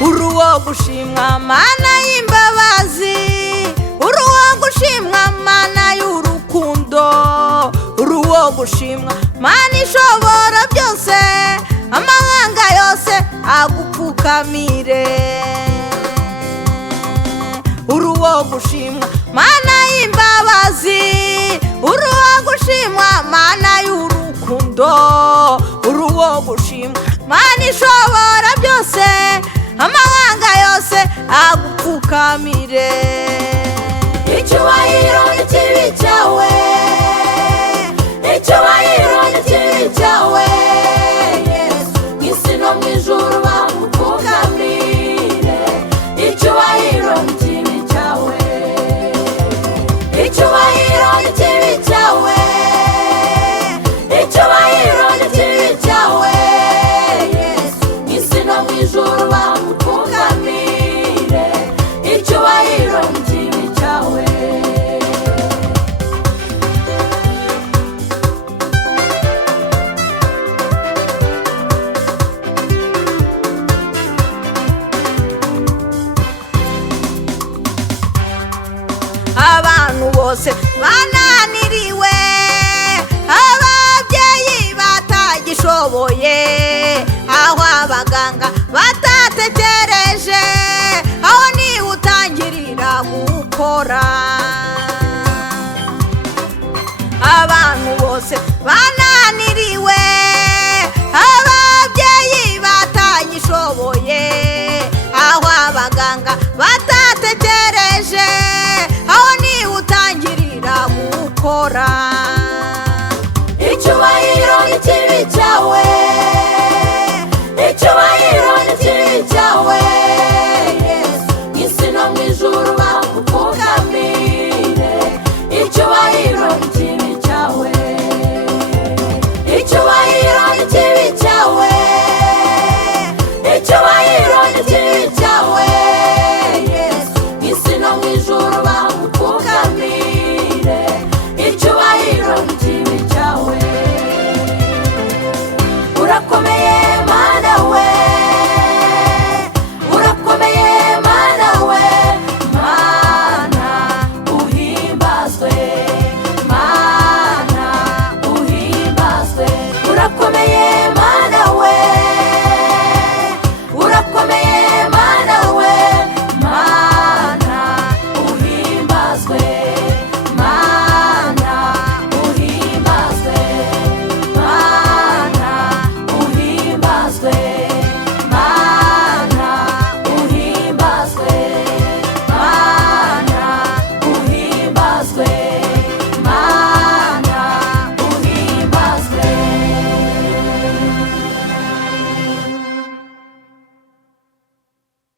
uruwo gushimwa mana y'imbabazi, uruwo gushimwa mana y'urukundo, uruwo gushimwa mana ishobora byose, amahanga yose agupfukamire. Uruwo gushimwa mana y'imbabazi, uruwo gushimwa mana y'urukundo, uruwo gushimwa mana ishobora byose, amahanga yose agupfukamire. Icyubahiro n'ikibi cyawe, icyubahiro n'ikibi cyawe Yesu, mw'isi no mw'ijuru bagupfukamire. Icyubahiro n'ikibi cyawe, icyubahiro n'ikibi cyawe, icyubahiro n'ikibi cyawe Yesu, mw'isi no mw'ijuru bagupfukamire. Icyubahiro n'ikibi cyawe. Abantu bose bananiriwe, ababyeyi batagishoboye, aho abaganga batatekereje, aho niho utangirira gukora. Abantu bose bananiriwe, ababyeyi batagishoboye, aho abaganga batatekereje, aho niho utangirira gukora.